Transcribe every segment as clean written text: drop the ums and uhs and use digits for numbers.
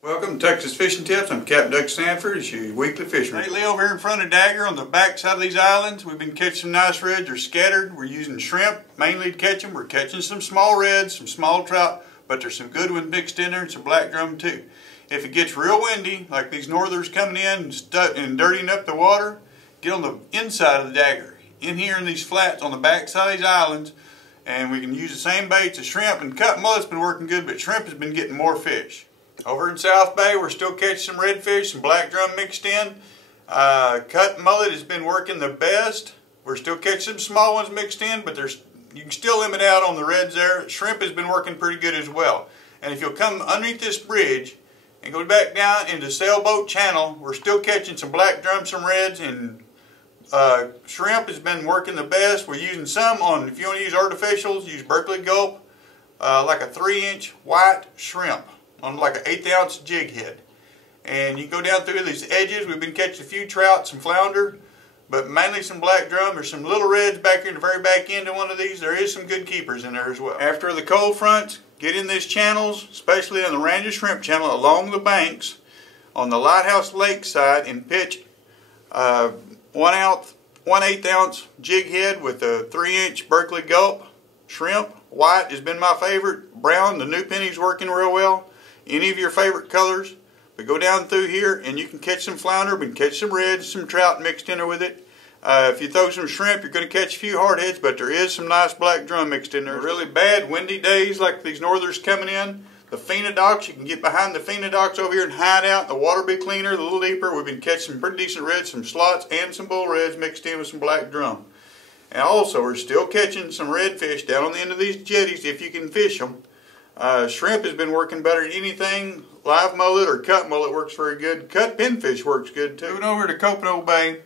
Welcome to Texas Fishing Tips. I'm Capt. Stanford. It's your weekly fisherman. Lately over here in front of Dagger on the back side of these islands, we've been catching some nice reds. They're scattered. We're using shrimp mainly to catch them. We're catching some small reds, some small trout, but there's some good ones mixed in there and some black drum too. If it gets real windy, like these northers coming in and dirtying up the water, get on the inside of the Dagger. In here in these flats on the back side of these islands, and we can use the same baits as shrimp. And cut mullet's been working good, but shrimp has been getting more fish. Over in South Bay, we're still catching some redfish, some black drum mixed in. Cut mullet has been working the best. We're still catching some small ones mixed in, but you can still limit out on the reds there. Shrimp has been working pretty good as well. And if you'll come underneath this bridge and go back down into Sailboat Channel, we're still catching some black drum, some reds, and shrimp has been working the best. We're using some on, if you want to use artificials, use Berkeley Gulp, like a 3-inch white shrimp on like an 1/8 ounce jig head. And you go down through these edges. We've been catching a few trout, some flounder, but mainly some black drum. There's some little reds back here in the very back end of one of these. There is some good keepers in there as well. After the cold fronts, get in these channels, especially on the Ranger Shrimp Channel along the banks on the Lighthouse Lake side, and pitch 1/8 ounce jig head with a 3-inch Berkeley Gulp shrimp. White has been my favorite. Brown, the new penny's working real well. Any of your favorite colors. But go down through here and you can catch some flounder, but you can catch some reds, some trout mixed in there with it. If you throw some shrimp, you're going to catch a few hardheads, but there is some nice black drum mixed in there. Really bad windy days like these northers coming in, the phenodox, you can get behind the phenodox over here and hide out. The water will be cleaner, a little deeper. We've been catching some pretty decent reds, some slots, and some bull reds mixed in with some black drum. And also, we're still catching some redfish down on the end of these jetties if you can fish them. Shrimp has been working better than anything. Live mullet or cut mullet works very good. Cut pinfish works good too. Moving over to Copano Bay,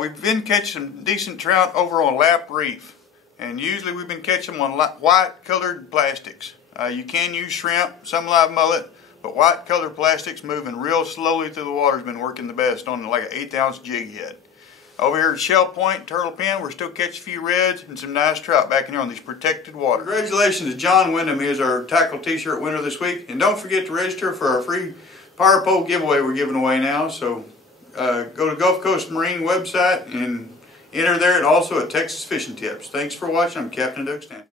we've been catching some decent trout over on Lap Reef. And usually we've been catching them on white colored plastics. You can use shrimp, some live mullet, but white colored plastics moving real slowly through the water has been working the best on like an 1/8 ounce jig head. Over here at Shell Point, Turtle Pen, we're still catching a few reds and some nice trout back in here on these protected waters. Congratulations to John Wyndham. He is our tackle t-shirt winner this week. And don't forget to register for our free power pole giveaway we're giving away now. So go to Gulf Coast Marine website and enter there, and also at Texas Fishing Tips. Thanks for watching. I'm Capt. Stanford.